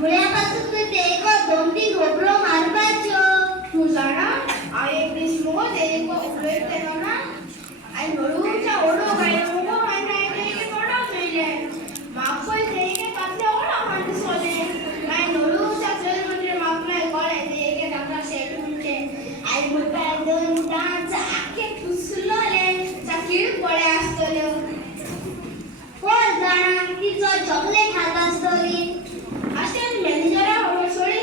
मुळ्यापासून तू ते एक दोन तीन घोबरो मारपाचो तू जाणा हांव एक दीस मुगो तेरेको उलयतलो ना हांवें हळूच्या ओडो गायलो मुगो आनी हांवें तेरेके तोंडाक चोयलें म्हाका पळय तेरेके तातले ओडा म्हण दिसोलें हांवें हळूच्या चल म्हणजे म्हाका मागीर कळ्ळें तेरेके ताका शेट म्हणचे हांवें म्हणटा दोन दांत आख्खे पुसलोले चाकीळ पळे आसतल्यो कोण जाणा तिचो चॉकलेट खात आसतली अशें मॅनेजरा हळू सोडी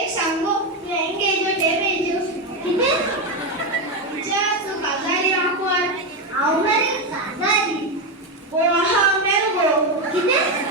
एक सांगो तूं एंगेजो डॅमेजो कितें च्या तू काजारी आंकवार हांव मरे काजारी ओ हा मेलो गो कितें